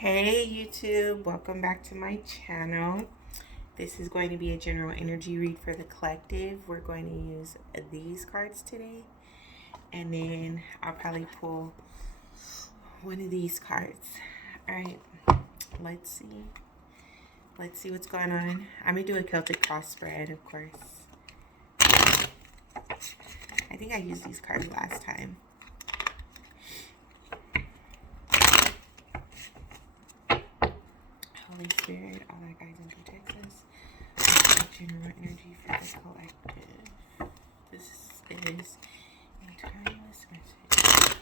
Hey YouTube, welcome back to my channel. This is going to be a general energy read for the collective. We're going to use these cards today, and then I'll probably pull one of these cards. All right, let's see what's going on. I'm gonna do a Celtic cross spread, of course. I think I used these cards last time. Holy Spirit, all that guides and protects us. General energy for the collective. This is a timeless message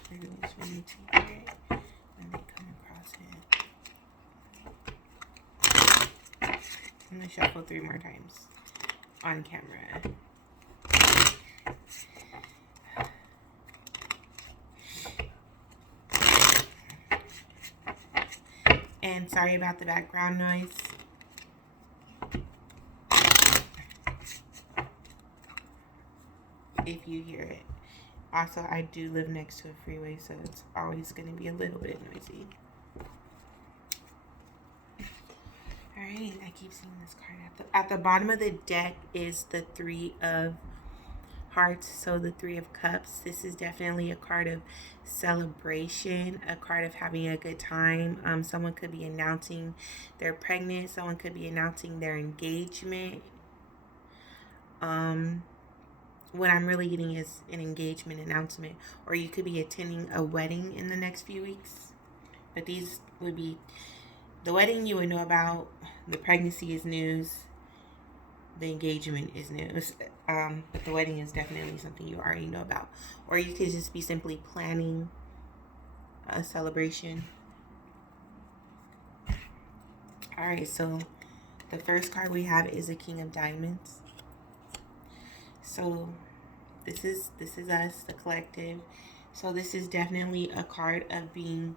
for those who need to hear it when they come across it. I'm going to shuffle 3 more times on camera. And sorry about the background noise. If you hear it. Also, I do live next to a freeway, so it's always going to be a little bit noisy. Alright, I keep seeing this card. At the bottom of the deck is the 3 of Hearts, so the 3 of Cups. This is definitely a card of celebration, a card of having a good time. Someone could be announcing they're pregnant. Someone could be announcing their engagement. What I'm really getting is an engagement announcement, or you could be attending a wedding in the next few weeks. But these would be the wedding you would know about, the pregnancy is news, the engagement is news. But the wedding is definitely something you already know about. Or you could just be simply planning a celebration. Alright, so the first card we have is a King of Diamonds. So this is us, the collective. So this is definitely a card of being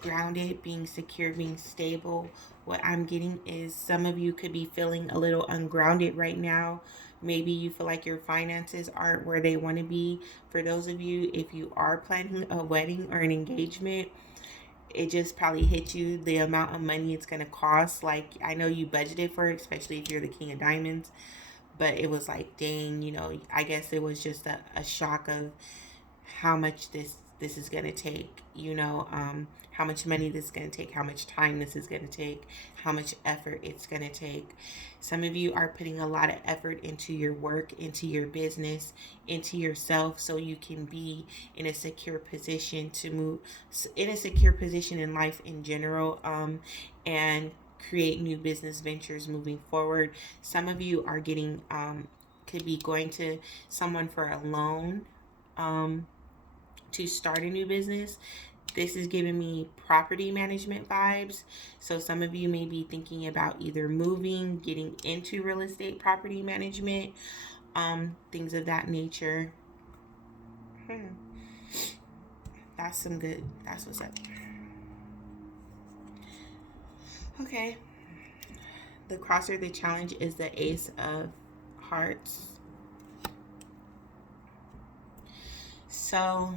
grounded, being secure, being stable. What I'm getting is some of you could be feeling a little ungrounded right now. Maybe you feel like your finances aren't where they want to be. For those of you, if you are planning a wedding or an engagement, it just probably hit you the amount of money it's going to cost. Like, I know you budgeted for it, especially if you're the King of Diamonds, but it was like, dang, you know, I guess it was just a shock of how much this is going to take, you know, how much money this is going to take, how much time this is going to take, how much effort it's going to take. Some of you are putting a lot of effort into your work, into your business, into yourself, so you can be in a secure position to move, in a secure position in life in general, and create new business ventures moving forward. Some of you are getting, could be going to someone for a loan, to start a new business. This is giving me property management vibes. So some of you may be thinking about either moving, getting into real estate property management, things of that nature. That's some good. That's what's up. Okay. The crosser, the challenge is the Ace of Hearts. So,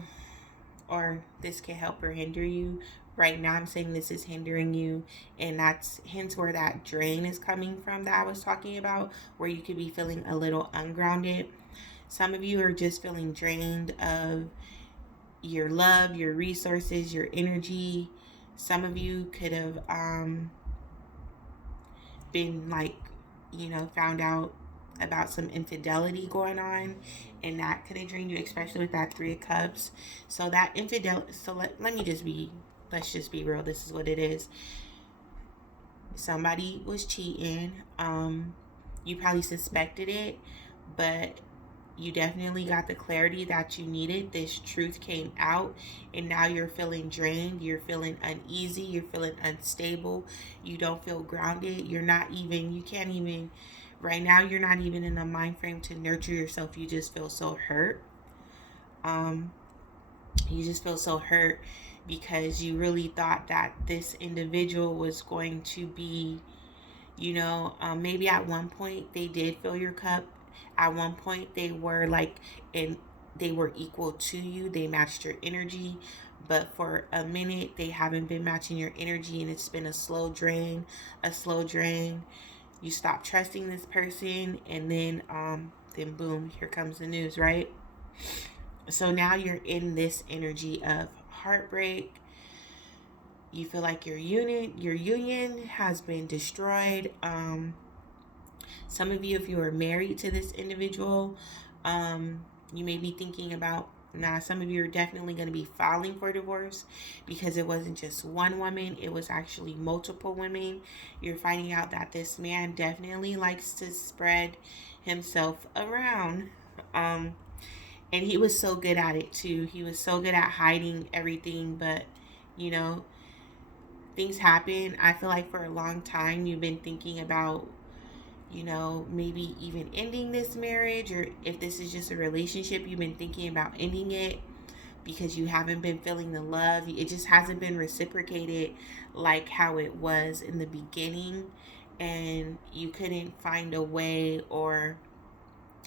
or this can help or hinder you. Right now I'm saying this is hindering you, and that's hence where that drain is coming from that I was talking about, where you could be feeling a little ungrounded. Some of you are just feeling drained of your love, your resources, your energy. Some of you could have been like, you know, found out about some infidelity going on, and that could have drained you, especially with that 3 of Cups. So that infidelity, so let's just be real. This is what it is. Somebody was cheating. You probably suspected it, but you definitely got the clarity that you needed. This truth came out, and now you're feeling drained. You're feeling uneasy. You're feeling unstable. You don't feel grounded. You can't even, right now, you're not even in a mind frame to nurture yourself. You just feel so hurt. You just feel so hurt because you really thought that this individual was going to be, you know, maybe at one point they did fill your cup. At one point they were like, and they were equal to you. They matched your energy. but for a minute they haven't been matching your energy and it's been a slow drain, a slow drain. You stop trusting this person, and then boom, here comes the news, right? So now you're in this energy of heartbreak. You feel like your union has been destroyed. Some of you, if you are married to this individual, you may be thinking about, now some of you are definitely going to be filing for divorce because it wasn't just one woman, it was actually multiple women. You're finding out that this man definitely likes to spread himself around. Um, and he was so good at it too. He was so good at hiding everything, but you know, things happen. I feel like for a long time you've been thinking about, maybe even ending this marriage, or if this is just a relationship, you've been thinking about ending it because you haven't been feeling the love. It just hasn't been reciprocated like how it was in the beginning, and you couldn't find a way, or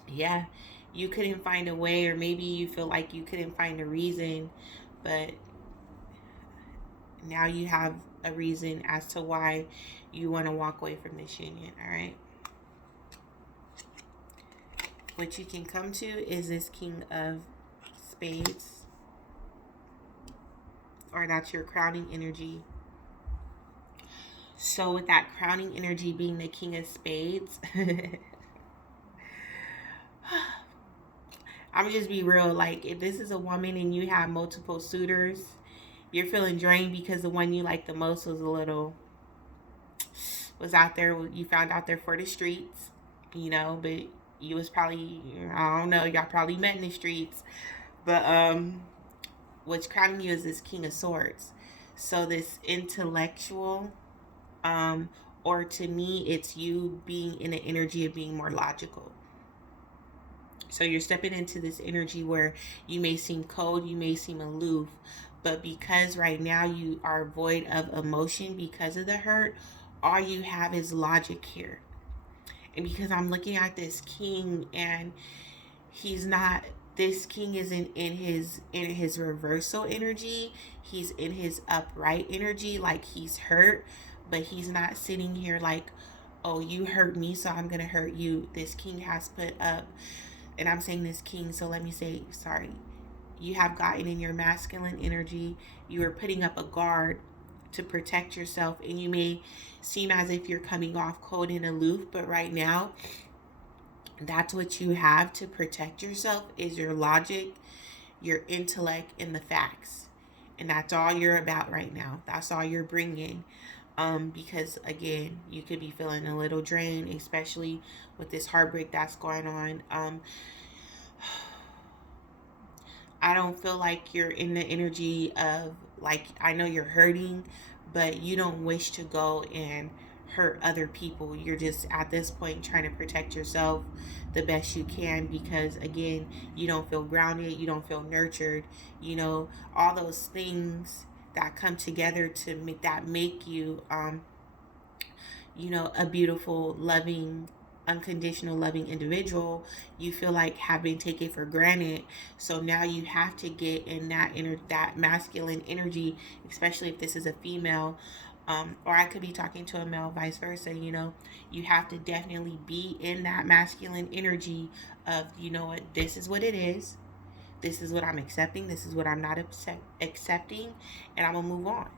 yeah, you couldn't find a way, or maybe you feel like you couldn't find a reason, but now you have a reason as to why you want to walk away from this union. All right, what you can come to is this King of Spades, or that's your crowning energy. So with that crowning energy being the King of Spades, I'm just be real. Like, if this is a woman and you have multiple suitors, you're feeling drained because the one you like the most was out there. You found out there for the streets, but you was probably, I don't know, y'all probably met in the streets. But what's crowning you is this King of Swords. So this intellectual, or to me, it's you being in the energy of being more logical. So you're stepping into this energy where you may seem cold, you may seem aloof, but because right now you are void of emotion because of the hurt, all you have is logic here. And because I'm looking at this king, and he's not, this king isn't in his reversal energy, he's in his upright energy, like he's hurt, but he's not sitting here like, oh, you hurt me, so I'm gonna hurt you. This king has put up, and I'm saying this king, so let me say, sorry, you have gotten in your masculine energy, you are putting up a guard to protect yourself, and you may seem as if you're coming off cold and aloof, but right now that's what you have to protect yourself, is your logic, your intellect, and the facts. And that's all you're about right now. That's all you're bringing. Because again, you could be feeling a little drained, especially with this heartbreak that's going on. I don't feel like you're in the energy of, like, I know you're hurting, but you don't wish to go and hurt other people. You're just at this point trying to protect yourself the best you can, because again, you don't feel grounded, you don't feel nurtured, all those things that come together to make you a beautiful, loving, unconditional loving individual, you feel like have been taken for granted. So now you have to get in that masculine energy, especially if this is a female, or I could be talking to a male, vice versa. You have to definitely be in that masculine energy of, what, this is what it is, this is what I'm accepting, this is what I'm not accepting, and I'm gonna move on,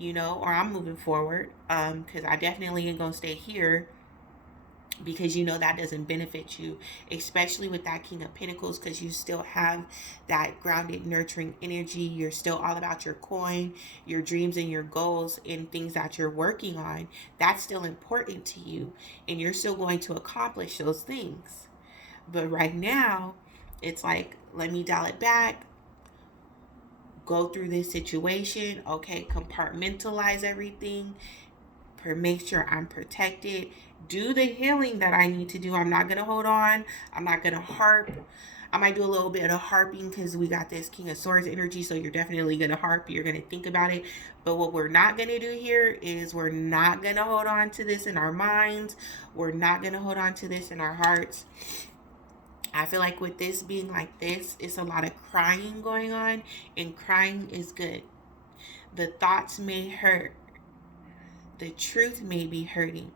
or I'm moving forward, because I definitely ain't gonna stay here, because that doesn't benefit you, especially with that King of Pentacles, because you still have that grounded, nurturing energy. You're still all about your coin, your dreams, and your goals, and things that you're working on. That's still important to you, and you're still going to accomplish those things. But right now, it's like, let me dial it back, go through this situation, okay, compartmentalize everything, make sure I'm protected, do the healing that I need to do. I'm not going to hold on. I'm not going to harp. I might do a little bit of harping because we got this King of Swords energy, so you're definitely going to harp. You're going to think about it. But what we're not going to do here is we're not going to hold on to this in our minds. We're not going to hold on to this in our hearts. I feel like with this being like this, it's a lot of crying going on, and crying is good. The thoughts may hurt, the truth may be hurting,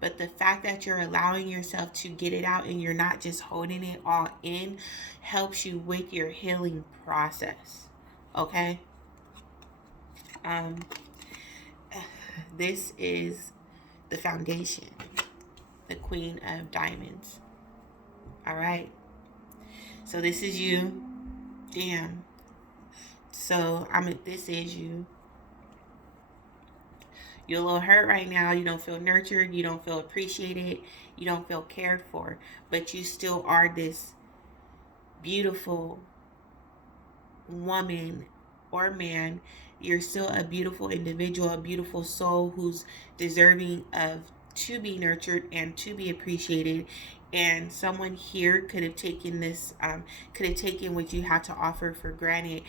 but the fact that you're allowing yourself to get it out and you're not just holding it all in helps you with your healing process. Okay? Um, this is the foundation, the Queen of Diamonds. All right? So this is you. Damn. So this is you. You're a little hurt right now. You don't feel nurtured. You don't feel appreciated. You don't feel cared for. But you still are this beautiful woman or man. You're still a beautiful individual, a beautiful soul who's deserving of to be nurtured and to be appreciated. And someone here could have taken this, could have taken what you have to offer for granted.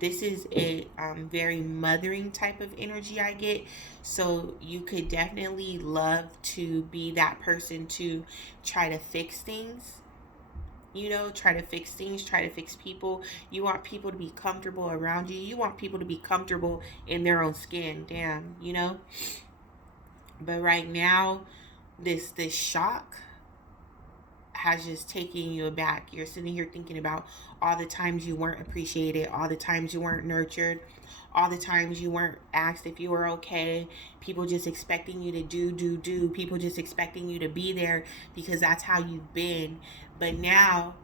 This is a very mothering type of energy I get. So you could definitely love to be that person to try to fix things. Try to fix things, try to fix people. You want people to be comfortable around you. You want people to be comfortable in their own skin. Damn. But right now, this shock has just taken you aback. You're sitting here thinking about all the times you weren't appreciated, all the times you weren't nurtured, all the times you weren't asked if you were okay, people just expecting you to do, people just expecting you to be there because that's how you've been. But now,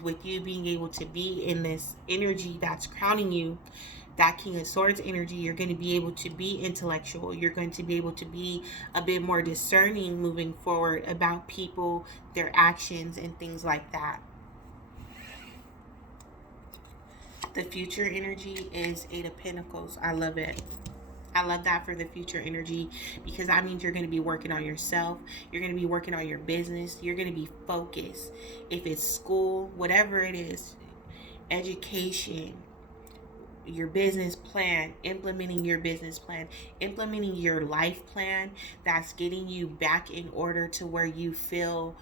with you being able to be in this energy that's crowning you, that King of Swords energy, you're going to be able to be intellectual. You're going to be able to be a bit more discerning moving forward about people, their actions, and things like that. The future energy is Eight of Pentacles. I love it. I love that for the future energy because that means you're going to be working on yourself. You're going to be working on your business. You're going to be focused. If it's school, whatever it is, education, your business plan, implementing your business plan, implementing your life plan that's getting you back in order to where you feel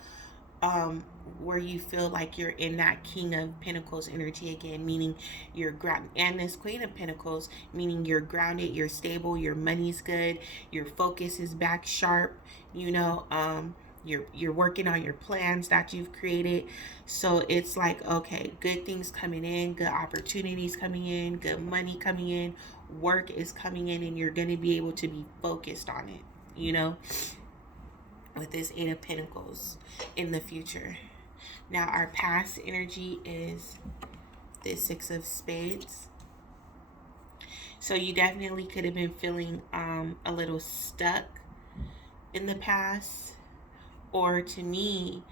like you're in that King of Pentacles energy again, meaning you're grounded, and this Queen of Pentacles, meaning you're grounded, you're stable, your money's good, your focus is back sharp, you're working on your plans that you've created. So it's like, okay, good things coming in, good opportunities coming in, good money coming in, work is coming in, and you're going to be able to be focused on it, with this Eight of Pentacles in the future. Now, our past energy is the Six of Spades. So you definitely could have been feeling a little stuck in the past. Or to me,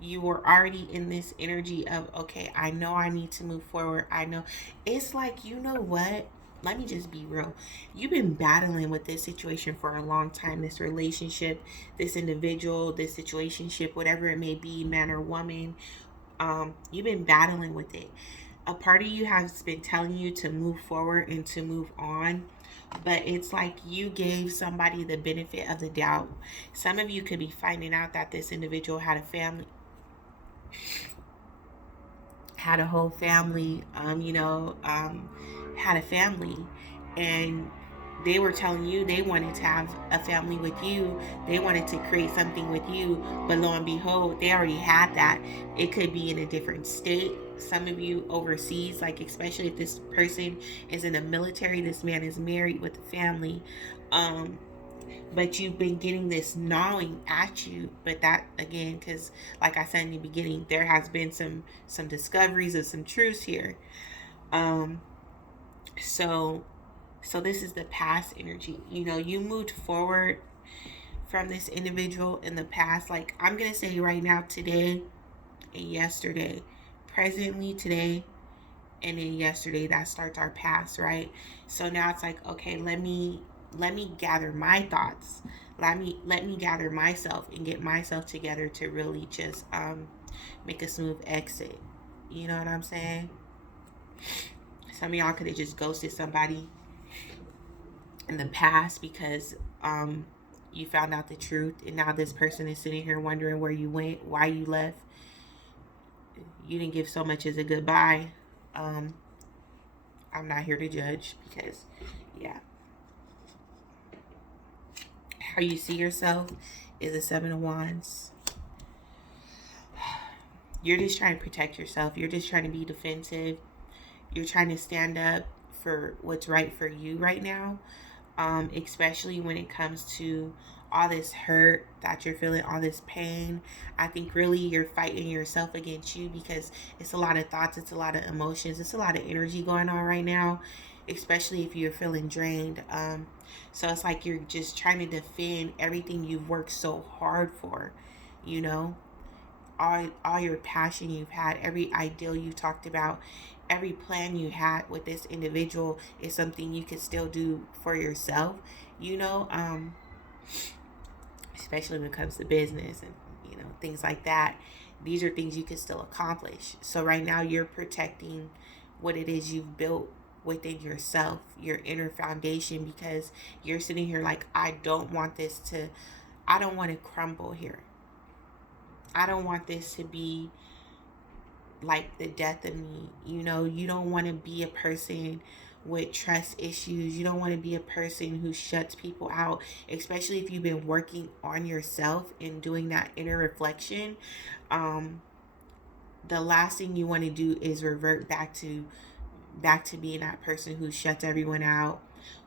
you were already in this energy of, okay, I know I need to move forward. I know. It's like, you know what? Let me just be real. You've been battling with this situation for a long time, this relationship, this individual, this situationship, whatever it may be, man or woman. You've been battling with it. A part of you has been telling you to move forward and to move on, but it's like you gave somebody the benefit of the doubt. Some of you could be finding out that this individual had a family, had a whole family, had a family, and they were telling you they wanted to have a family with you. They wanted to create something with you, but lo and behold, they already had that. It could be in a different state. Some of you overseas, like especially if this person is in the military, this man is married with a family. But you've been getting this gnawing at you. But that, again, because like I said in the beginning, there has been some discoveries of some truths here. So this is the past energy. You moved forward from this individual in the past. Like, I'm going to say right now, today and yesterday, presently, today, and then yesterday, that starts our past, right? So now it's like, okay, let me gather my thoughts. Let me gather myself and get myself together to really just make a smooth exit. You know what I'm saying? Some of y'all could have just ghosted somebody in the past because you found out the truth, and now this person is sitting here wondering where you went, why you left. you didn't give so much as a goodbye. I'm not here to judge because, yeah. How you see yourself is a Seven of Wands. You're just trying to protect yourself. You're just trying to be defensive. You're trying to stand up for what's right for you right now, especially when it comes to all this hurt that you're feeling, all this pain. I think really you're fighting yourself against you because it's a lot of thoughts, it's a lot of emotions, it's a lot of energy going on right now, especially if you're feeling drained. So it's like you're just trying to defend everything you've worked so hard for, you know, all your passion you've had, every ideal you talked about, every plan you had with this individual is something you can still do for yourself, you know, especially when it comes to business and, you know, things like that. These are things you can still accomplish. So right now you're protecting what it is you've built within yourself, your inner foundation, because you're sitting here like, I don't want to crumble here. I don't want this to be like the death of me. You know, you don't want to be a person with trust issues. You don't want to be a person who shuts people out, especially if you've been working on yourself and doing that inner reflection. The last thing you want to do is revert back to being that person who shuts everyone out,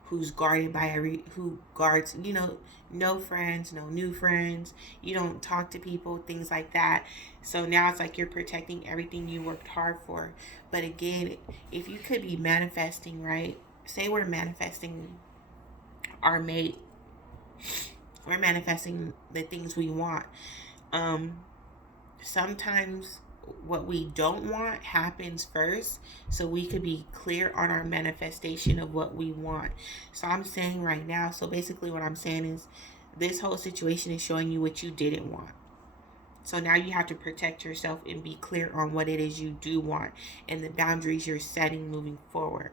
who's who guards, you know, no friends, no new friends, you don't talk to people, things like that. So now it's like you're protecting everything you worked hard for. But again, if you could be manifesting, right? Say we're manifesting our mate, we're manifesting the things we want. Sometimes what we don't want happens first, so we could be clear on our manifestation of what we want. So I'm saying right now, so basically what I'm saying is this whole situation is showing you what you didn't want. So now you have to protect yourself and be clear on what it is you do want and the boundaries you're setting moving forward.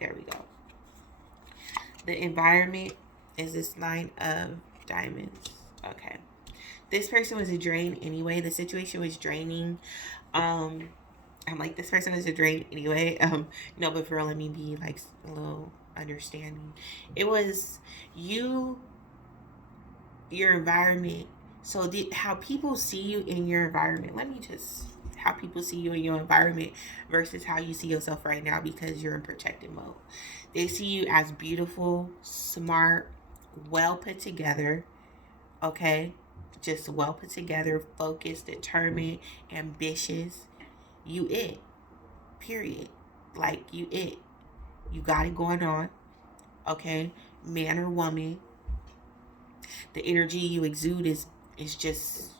There we go. The environment is this Nine of Diamonds. Okay. This person was a drain anyway. The situation was draining. I'm like, this person was a drain anyway. No, but for real, let me be like a little understanding. It was your environment. So how people see you in your environment. How people see you in your environment versus how you see yourself right now, because you're in protective mode. They see you as beautiful, smart, well put together. Okay. Just well put together, focused, determined, ambitious. You it. Period. Like, you it. You got it going on. Okay? Man or woman. The energy you exude is just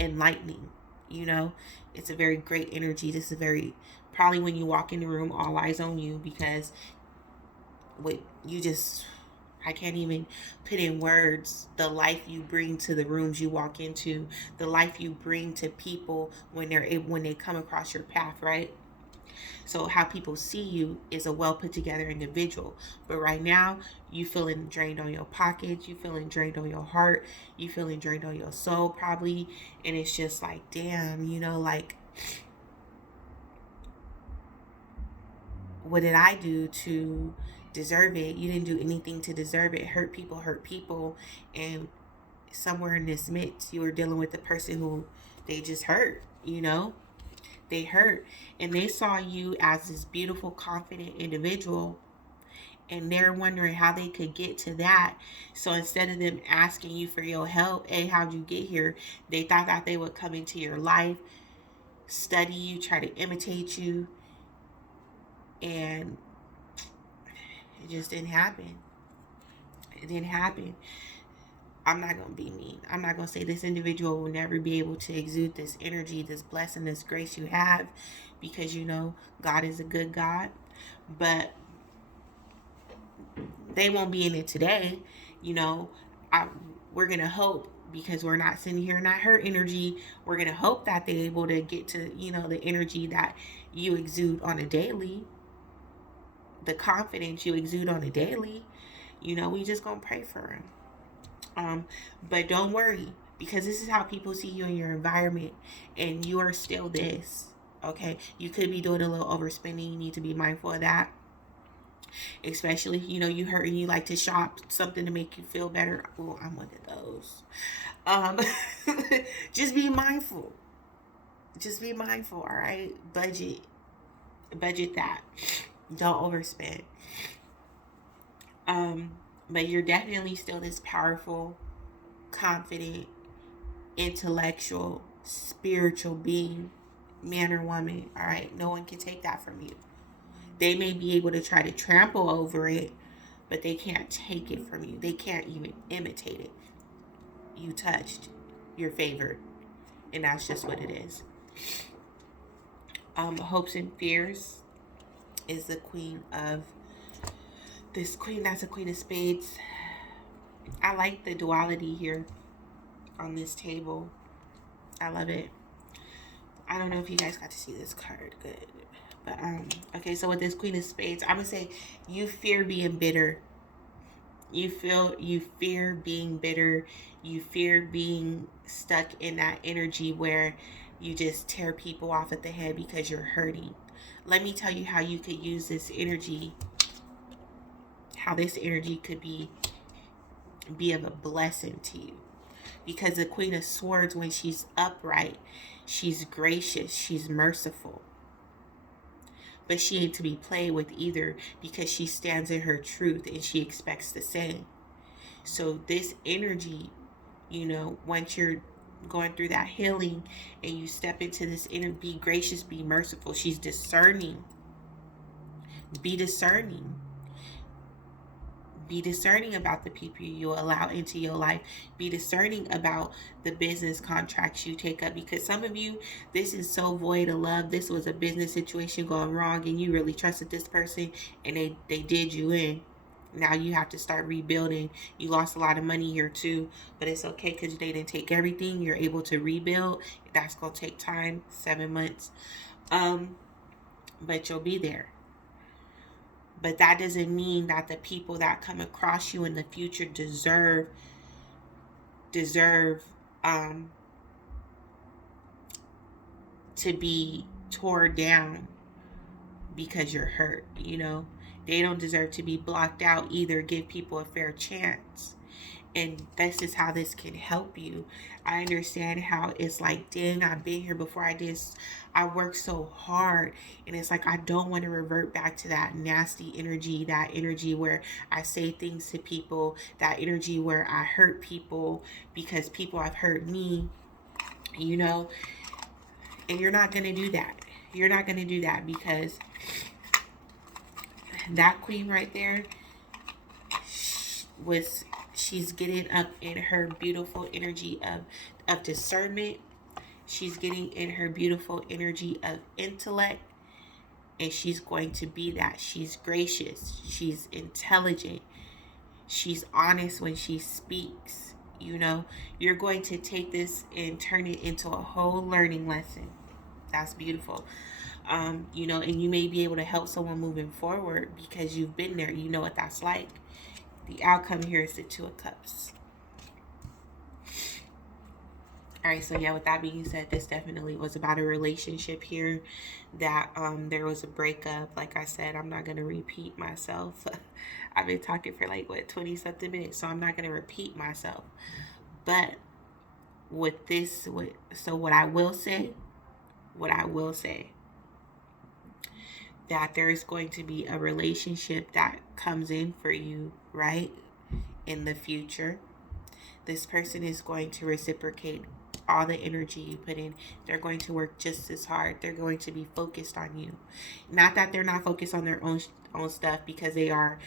enlightening. You know? It's a very great energy. This is probably when you walk in the room, all eyes on you, because I can't even put in words the life you bring to the rooms you walk into, the life you bring to people when they come across your path, right? So how people see you is a well put together individual. But right now, you feeling drained on your pockets, you feeling drained on your heart, you feeling drained on your soul probably, and it's just like, damn, you know, like, what did I do to deserve it? You didn't do anything to deserve it. Hurt people, and somewhere in this midst, you were dealing with the person who they just hurt, you know? They hurt, and they saw you as this beautiful, confident individual, and they're wondering how they could get to that. So instead of them asking you for your help, hey, how'd you get here? They thought that they would come into your life, study you, try to imitate you, and it just didn't happen. It didn't happen. I'm not going to be mean. I'm not going to say this individual will never be able to exude this energy, this blessing, this grace you have, because, you know, God is a good God. But they won't be in it today. You know, we're going to hope, because we're not sitting here in that hurt energy. We're going to hope that they're able to get to, you know, the energy that you exude on a daily, the confidence you exude on a daily. You know, we just going to pray for them. But don't worry, because this is how people see you in your environment, and you are still this. Okay, you could be doing a little overspending. You need to be mindful of that, especially you hurt and you like to shop something to make you feel better. Oh, I'm one of those. um just be mindful, just be mindful. All right, budget that, don't overspend. um but you're definitely still this powerful, confident, intellectual, spiritual being, man or woman. All right, no one can take that from you. They may be able to try to trample over it, but they can't take it from you. They can't even imitate it. You touched, you're favored, and that's just what it is. Hopes and fears is the queen of this queen. That's a queen of spades. I like the duality here on this table. I love it. I don't know if you guys got to see this card good. But okay, so with this queen of spades, I'm gonna say you fear being bitter. You fear being bitter. You fear being stuck in that energy where you just tear people off at the head because you're hurting. Let me tell you how you could use this energy, how this energy could be of a blessing to you. Because the queen of swords, when she's upright, she's gracious, she's merciful. But she ain't to be played with either, because she stands in her truth and she expects the same. So this energy, once you're going through that healing and you step into this inner, be gracious, be merciful. She's discerning. Be discerning. Be discerning about the people you allow into your life. Be discerning about the business contracts you take up, because some of you, this is so void of love. This was a business situation going wrong and you really trusted this person and they did you in. Now you have to start rebuilding. You lost a lot of money here too, but it's okay because they didn't take everything. You're able to rebuild. That's going to take time, 7 months. But you'll be there. But that doesn't mean that the people that come across you in the future deserve to be torn down because you're hurt. They don't deserve to be blocked out either. Give people a fair chance. And this is how this can help you. I understand how it's like, dang, I've been here before. I worked so hard. And it's like, I don't want to revert back to that nasty energy, that energy where I say things to people, that energy where I hurt people because people have hurt me, and you're not going to do that. You're not going to do that, because that queen right there she's getting up in her beautiful energy of discernment. She's getting in her beautiful energy of intellect, and she's going to be that. She's gracious, she's intelligent, she's honest when she speaks. You're going to take this and turn it into a whole learning lesson. That's beautiful. And you may be able to help someone moving forward because you've been there. You know what that's like. The outcome here is the Two of Cups. All right, so yeah, with that being said, this definitely was about a relationship here that there was a breakup. Like I said, I'm not going to repeat myself. I've been talking for 20-something minutes, so I'm not going to repeat myself. But with this, what I will say, that there is going to be a relationship that comes in for you, right, in the future. This person is going to reciprocate all the energy you put in. They're going to work just as hard. They're going to be focused on you. Not that they're not focused on their own stuff, because they are.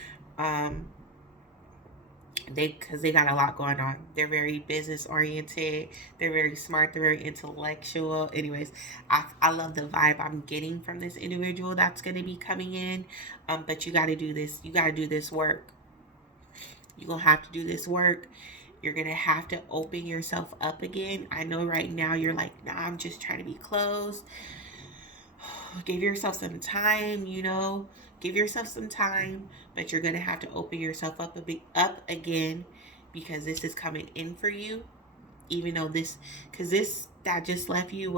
Because they got a lot going on. They're very business oriented. They're very smart. They're very intellectual. Anyways, I love the vibe I'm getting from this individual that's going to be coming in. But you got to do this. You got to do this work. You're going to have to do this work. You're going to have to open yourself up again. I know right now you're like, nah, I'm just trying to be closed. Give yourself some time, Give yourself some time, but you're going to have to open yourself up again, because this is coming in for you. even though because this that just left you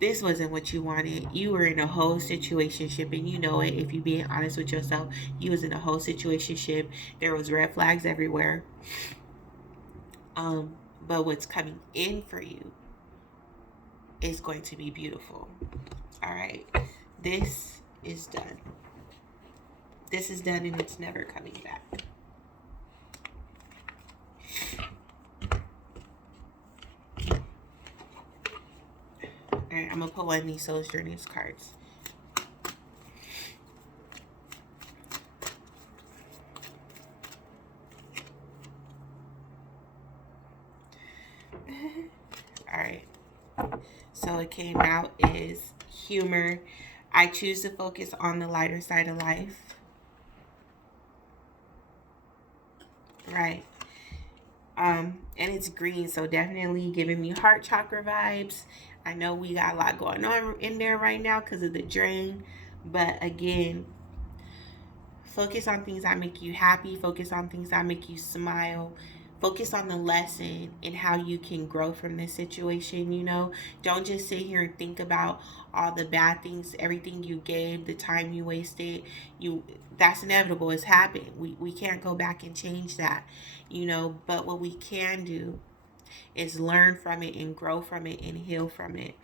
this wasn't what you wanted. You were in a whole situationship, and you know it. If you being honest with yourself, you was in a whole situationship. There was red flags everywhere. But what's coming in for you is going to be beautiful. All right, this is done. This is done, and it's never coming back. All right, I'm gonna pull one of these Soul's Journeys cards. All right. So it came out is humor. I choose to focus on the lighter side of life. Right. And it's green, so definitely giving me heart chakra vibes. I know we got a lot going on in there right now because of the drain. But again, focus on things that make you happy. Focus on things that make you smile. Focus on the lesson and how you can grow from this situation, you know. Don't just sit here and think about all the bad things, everything you gave, the time you wasted. That's inevitable. It's happened. We can't go back and change that, you know. But what we can do is learn from it and grow from it and heal from it.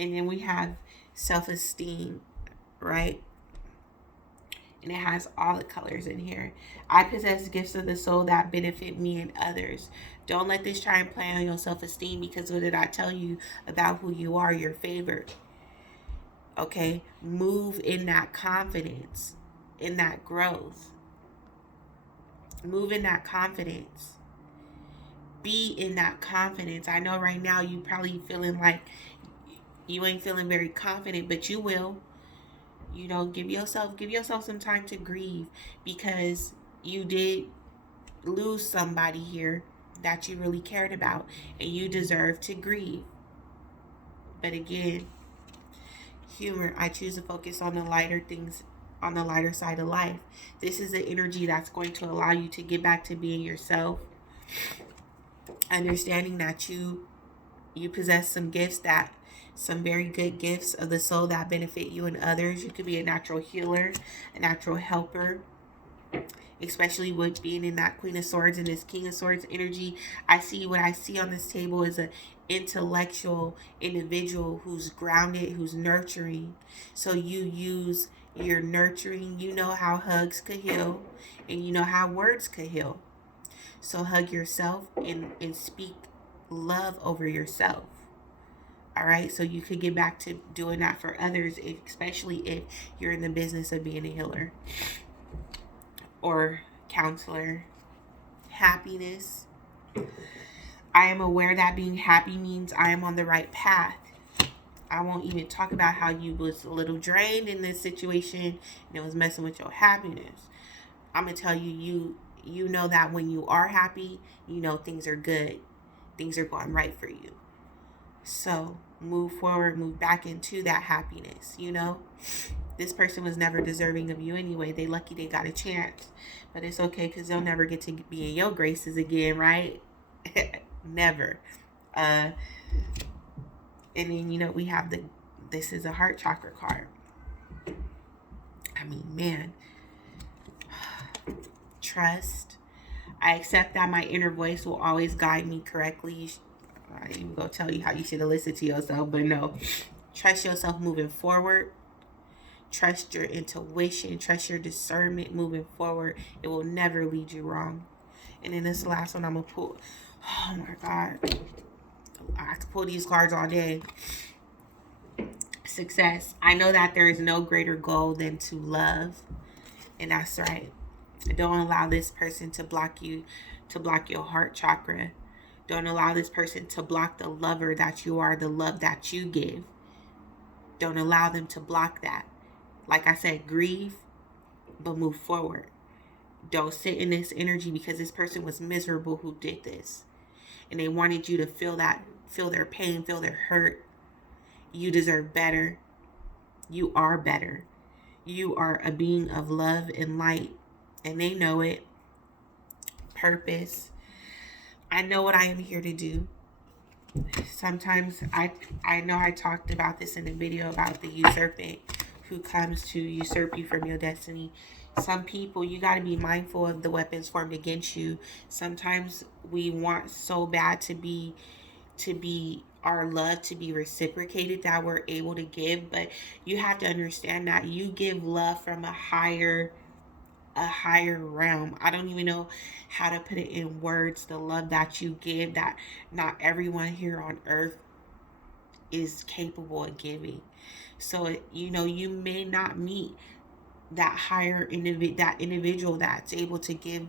And then we have self-esteem, right? And it has all the colors in here. I possess gifts of the soul that benefit me and others. Don't let this try and play on your self-esteem, because what did I tell you about who you are? You're favored. Okay? Move in that confidence, in that growth. Move in that confidence. Be in that confidence. I know right now you probably feeling like you ain't feeling very confident, but you will. You know, give yourself some time to grieve, because you did lose somebody here that you really cared about, and you deserve to grieve. But again, humor. I choose to focus on the lighter things, on the lighter side of life. This is the energy that's going to allow you to get back to being yourself. Understanding that you possess some very good gifts of the soul that benefit you and others. You could be a natural healer, a natural helper, especially with being in that Queen of Swords and this King of Swords energy. What I see on this table is an intellectual individual who's grounded, who's nurturing. So you use your nurturing. You know how hugs could heal, and you know how words could heal. So hug yourself and speak love over yourself. All right, so you could get back to doing that for others, especially if you're in the business of being a healer or counselor. Happiness. I am aware that being happy means I am on the right path. I won't even talk about how you was a little drained in this situation and it was messing with your happiness. I'm going to tell you, you know that when you are happy, you know things are good. Things are going right for you. So move forward, move back into that happiness, you know. This person was never deserving of you anyway. They lucky they got a chance. But it's okay, because they'll never get to be in your graces again, right? Never. And then, you know, we have this is a heart chakra card. I mean, man. Trust. I accept that my inner voice will always guide me correctly. I ain't even gonna tell you how you should have listened to yourself, but no. Trust yourself moving forward. Trust your intuition. Trust your discernment moving forward. It will never lead you wrong. And then this last one I'm gonna pull. Oh my God. I could pull these cards all day. Success. I know that there is no greater goal than to love. And that's right. Don't allow this person to block you, to block your heart chakra. Don't allow this person to block the lover that you are, the love that you give. Don't allow them to block that. Like I said, grieve, but move forward. Don't sit in this energy, because this person was miserable who did this. And they wanted you to feel their pain, feel their hurt. You deserve better. You are better. You are a being of love and light. And they know it. Purpose. I know what I am here to do. Sometimes I know I talked about this in a video about the usurpant who comes to usurp you from your destiny. Some people, you got to be mindful of the weapons formed against you. Sometimes we want so bad to be our love to be reciprocated that we're able to give, but you have to understand that you give love from a higher realm. I don't even know how to put it in words, the love that you give that not everyone here on earth is capable of giving. So you may not meet that individual that's able to give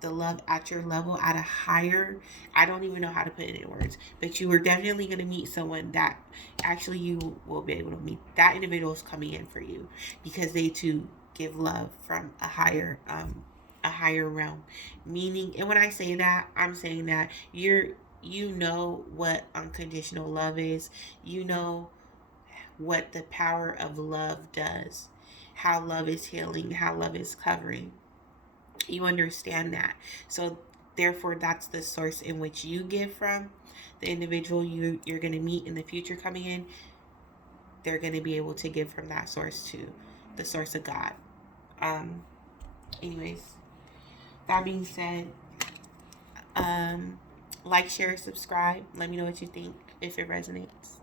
the love at your level at a higher, I don't even know how to put it in words, but you are definitely going to meet someone that actually you will be able to meet. That individual is coming in for you because they too give love from a higher realm. Meaning, and when I say that, I'm saying that you know what unconditional love is. You know what the power of love does, how love is healing, how love is covering. You understand that. So therefore that's the source in which you give from. The individual you're going to meet in the future coming in, they're going to be able to give from that source too, the source of God. um Anyways, that being said, um like, share, subscribe. Let me know what you think if it resonates.